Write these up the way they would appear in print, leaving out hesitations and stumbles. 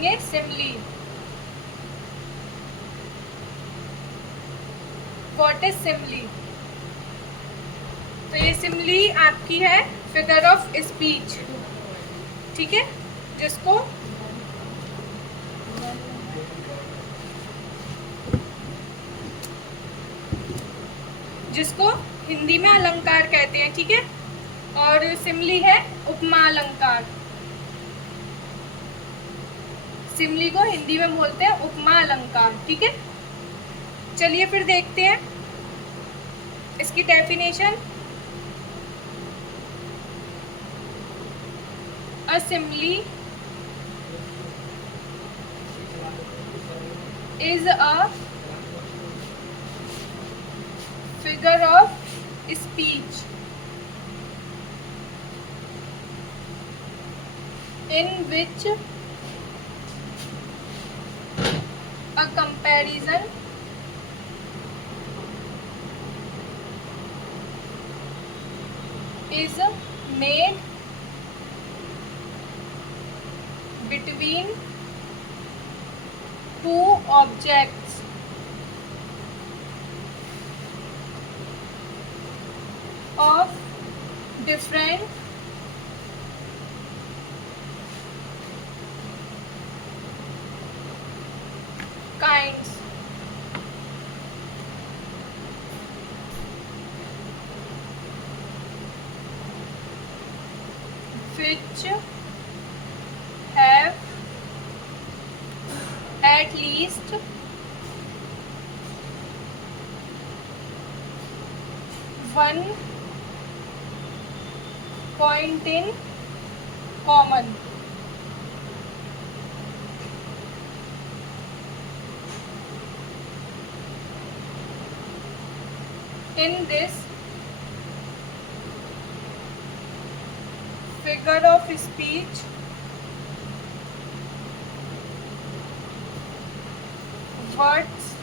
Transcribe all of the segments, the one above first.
लिखेंगे Simli. What is Simli? तो ये सिमली आपकी है फिगर ऑफ स्पीच, ठीक है, जिसको हिंदी में अलंकार कहते हैं, ठीक है। और सिमली है उपमा अलंकार। सिमली को हिंदी में बोलते हैं उपमा अलंकार, ठीक है। चलिए फिर देखते हैं इसकी definition. A simile is a figure of speech in which a comparison is made between two objects of different kinds, which have at least one point in common. In this figure of speech, words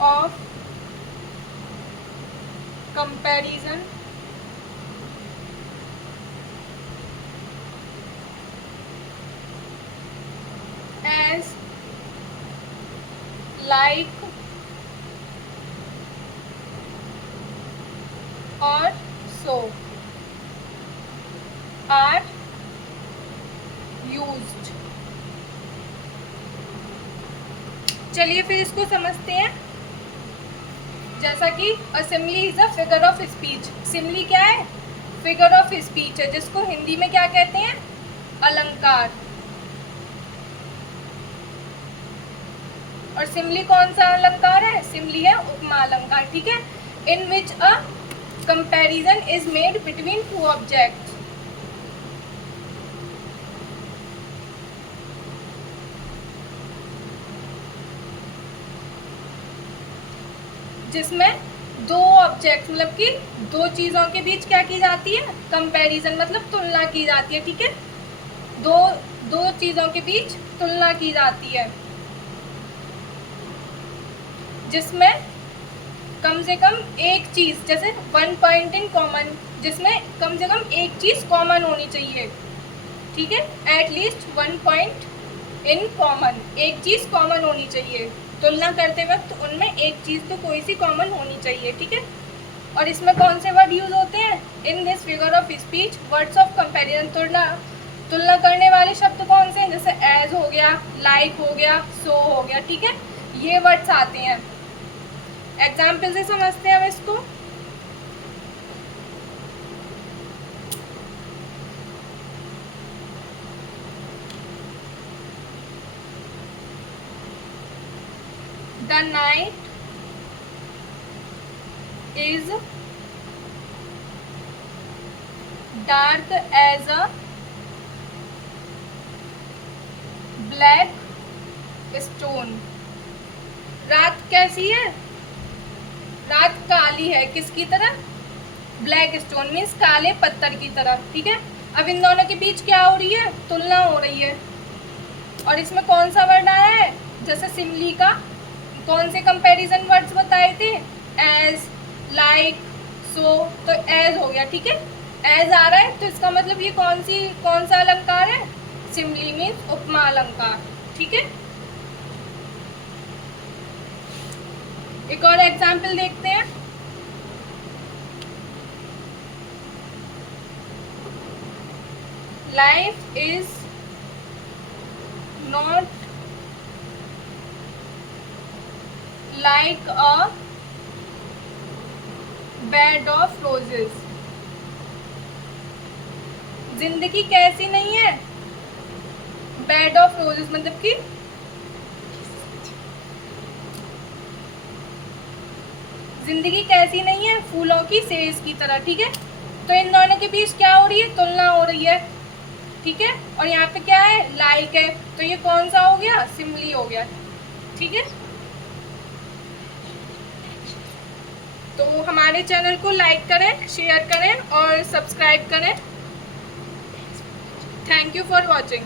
of comparison as like और so are used। चलिए फिर इसको समझते हैं। जैसा कि assembly is a figure of speech. Simile क्या है? फिगर ऑफ स्पीच है, जिसको हिंदी में क्या कहते हैं? अलंकार। और सिमली कौन सा अलंकार है? सिमली है उपमा अलंकार, ठीक है। In which a comparison is made between two objects, जिसमें दो ऑब्जेक्ट मतलब कि दो चीजों के बीच क्या की जाती है? कंपैरिजन मतलब तुलना की जाती है, ठीक है। दो चीजों के बीच तुलना की जाती है, जिसमें कम से कम एक चीज, जैसे वन पॉइंट इन कॉमन, जिसमें कम से कम एक चीज कॉमन होनी चाहिए, ठीक है। At least one point in common, एक चीज कॉमन होनी चाहिए। तुलना करते वक्त उनमें एक चीज तो कोई सी कॉमन होनी चाहिए, ठीक है। और इसमें कौन से वर्ड यूज होते हैं? In this figure of speech words of comparison, तुलना करने वाले शब्द कौन से हैं? जैसे एज हो गया, लाइक हो गया, सो हो गया, ठीक है। ये वर्ड्स आते हैं। एग्जाम्पल से समझते हैं अब इसको। The night is dark as a black stone। रात कैसी है? रात काली है, किसकी तरह? ब्लैक स्टोन मीन्स काले पत्थर की तरह, ठीक है। अब इन दोनों के बीच क्या हो रही है? तुलना हो रही है। और इसमें कौन सा वर्ड आया है? जैसे सिमली का कौन से कंपैरिजन वर्ड्स बताए थे? एज, लाइक, सो, तो एज हो गया, ठीक है। एज आ रहा है तो इसका मतलब ये कौन सा अलंकार है? सिमली मीन्स उपमा अलंकार। ठीक है, एक और एग्जाम्पल देखते हैं। Life is not like a bed of roses. जिंदगी कैसी नहीं है, बेड ऑफ रोजेस मतलब कि जिंदगी कैसी नहीं है, फूलों की सेज की तरह। ठीक है, तो इन दोनों के बीच क्या हो रही है, तुलना हो रही है। ठीक है, और यहाँ पे क्या है, लाइक है, तो ये कौन सा हो गया, सिमली हो गया। ठीक है, तो हमारे चैनल को लाइक करें, शेयर करें और सब्सक्राइब करें। Thank you for watching.